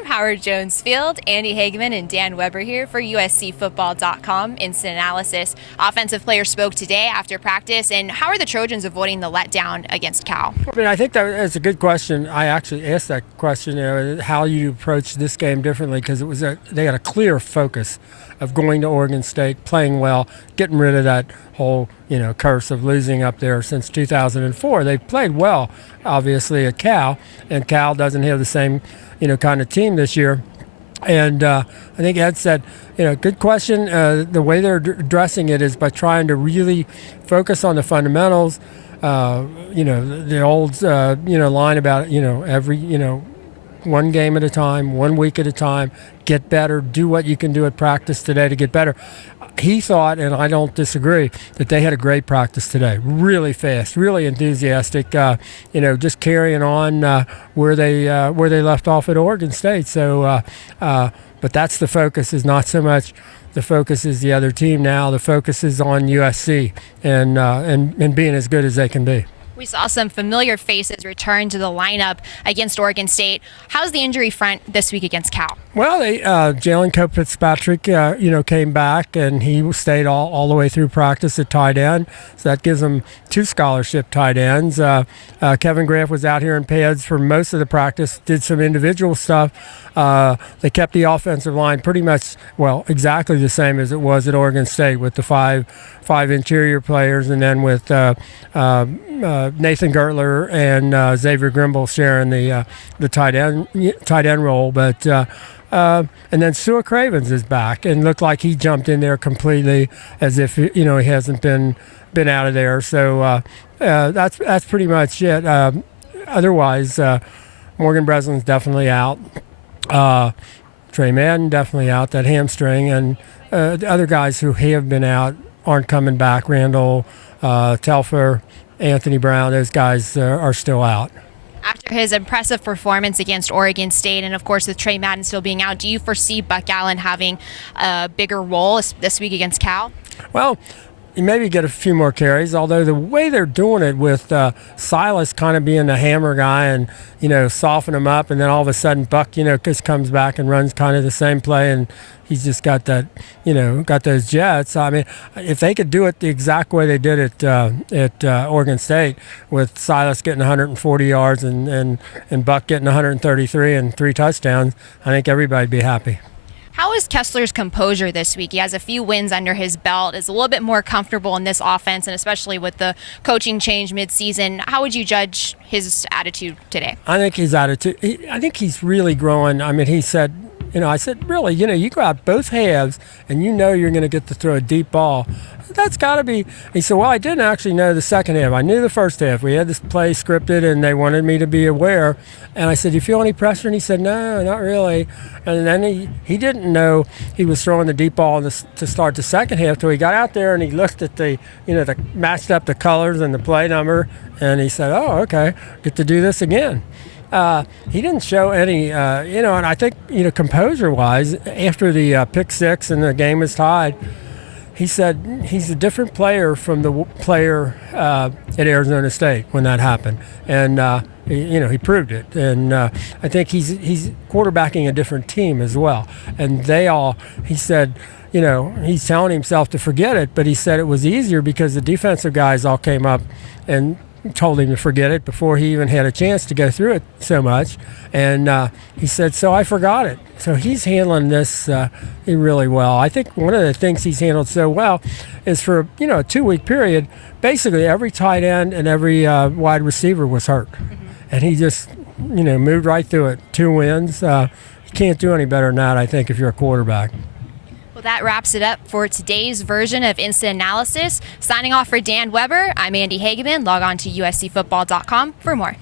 From Howard Jones Field, Andie Hagemann and Dan Weber here for USCFootball.com Instant Analysis. Offensive players spoke today after practice, and how are the Trojans avoiding the letdown against Cal? I think that's a good question. I actually asked that question, how you approach this game differently, because they had a clear focus of going to Oregon State, playing well, getting rid of that whole curse of losing up there since 2004. They played well, obviously, at Cal, and Cal doesn't have the same kind of team this year. And I think Ed said, good question. The way they're addressing it is by trying to really focus on the fundamentals. The old line about every one game at a time, 1 week at a time, get better, do what you can do at practice today to get better. He thought, and I don't disagree, that they had a great practice today. Really fast, really enthusiastic. Just carrying on where they left off at Oregon State. So, but that's the focus. Is not so much the focus is the other team now. The focus is on USC and being as good as they can be. We saw some familiar faces return to the lineup against Oregon State. How's the injury front this week against Cal? Well, Jalen Cope-Fitzpatrick, came back, and he stayed all the way through practice at tight end. So that gives them 2 scholarship tight ends. Kevin Graff was out here in pads for most of the practice, did some individual stuff. They kept the offensive line pretty much, exactly the same as it was at Oregon State, with the five interior players, and then with Nathan Gertler and Xavier Grimble sharing the tight end role. But and then Sua Cravens is back and looked like he jumped in there completely, as if he hasn't been out of there. So that's pretty much it. Otherwise, Morgan Breslin's definitely out. Trey Madden definitely out, that hamstring, and the other guys who have been out aren't coming back. Randall, Telfer, Anthony Brown, those guys are still out. After his impressive performance against Oregon State, and of course with Trey Madden still being out, do you foresee Buck Allen having a bigger role this week against Cal? Well, you maybe get a few more carries, although the way they're doing it with Silas kind of being the hammer guy and, soften him up, and then all of a sudden Buck, just comes back and runs kind of the same play, and he's just got that, got those jets. I mean, if they could do it the exact way they did it at Oregon State, with Silas getting 140 yards and Buck getting 133 and 3 touchdowns, I think everybody'd be happy. How is Kessler's composure this week? He has a few wins under his belt, is a little bit more comfortable in this offense, and especially with the coaching change midseason. How would you judge his attitude today? I think I think he's really growing. I mean, he said, I said, really, you go out both halves and you're going to get to throw a deep ball. That's got to be. He said, well, I didn't actually know the second half. I knew the first half. We had this play scripted, and they wanted me to be aware. And I said, do you feel any pressure? And he said, no, not really. And then he didn't know he was throwing the deep ball to start the second half till he got out there and he looked at matched up the colors and the play number, and he said, oh, okay, get to do this again. He didn't show any, and I think, composure-wise, after the pick six and the game was tied, he said he's a different player from the player at Arizona State when that happened, and he proved it. And I think he's quarterbacking a different team as well. And he said, he's telling himself to forget it, but he said it was easier because the defensive guys all came up and told him to forget it before he even had a chance to go through it so much. And he said, so I forgot it. So he's handling this really well. I think one of the things he's handled so well is for, a 2-week period, basically every tight end and every wide receiver was hurt. Mm-hmm. And he just, moved right through it. 2 wins. You can't do any better than that, I think, if you're a quarterback. Well, that wraps it up for today's version of Instant Analysis. Signing off for Dan Weber, I'm Andie Hagemann. Log on to USCFootball.com for more.